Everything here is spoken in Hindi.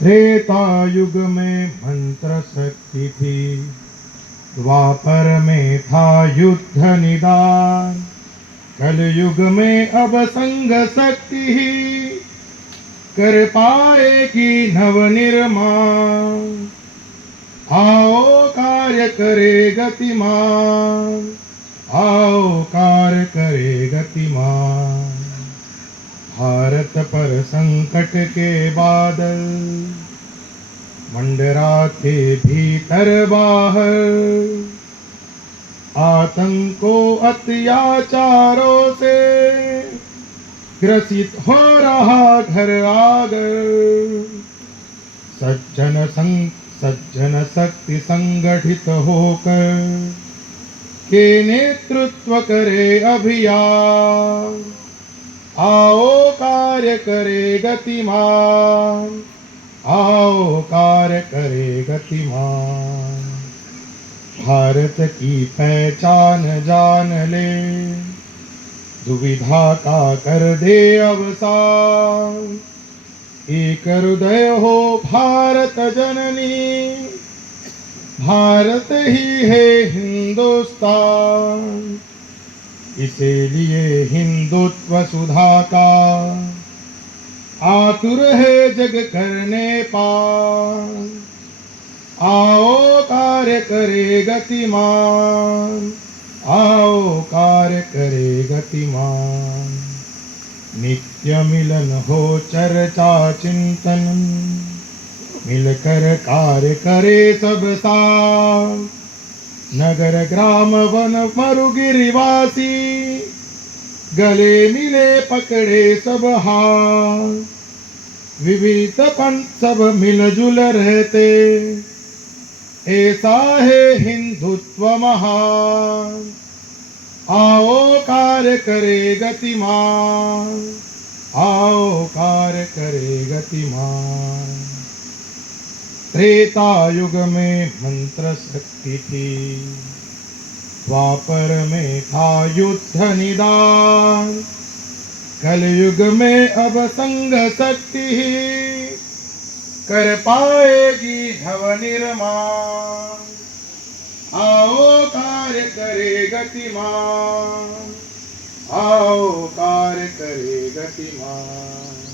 त्रेता युग में मंत्र शक्ति थी, द्वापर में था युद्ध निदान, कल युग में अब संग शक्ति ही कर पाएगी नवनिर्माण। आओ कार्य करे गतिमान, आओ कार्य करे गतिमान। भारत पर संकट के बादल मंडराते भीतर बाहर, आतंकों अत्याचारों से ग्रसित हो रहा घर आगर। सज्जन शक्ति संगठित होकर के नेतृत्व करे अभियान। आओ कार्य करे गतिमान, आओ कार्य करे गतिमान। भारत की पहचान जान ले, दुविधा का कर दे अवसान। एक हृदय हो भारत जननी, भारत ही है हिंदुस्तान। इसीलिए हिंदुत्व सुधा का आतुर है जग करने पार। आओ कार्य करे गतिमान, आओ कार्य करे गतिमान। नित्य मिलन हो चर्चा चिंतन, मिलकर कार्य करे सब साथ। नगर ग्राम वन मरु गिरिवासी, गले मिले पकड़े सब हाथ। विविध पंथ सब मिलजुल रहते, ऐसा है हिंदुत्व महान। आओ कार्य करे गतिमान, आओ कार्य करे गतिमान। त्रेता युग में मंत्र शक्ति थी, द्वापर में था युद्ध निदान, कल युग में अब संग शक्ति ही कर पाएगी नवनिर्माण। आओ कार्य करे गतिमान, आओ कार्य करे गतिमान।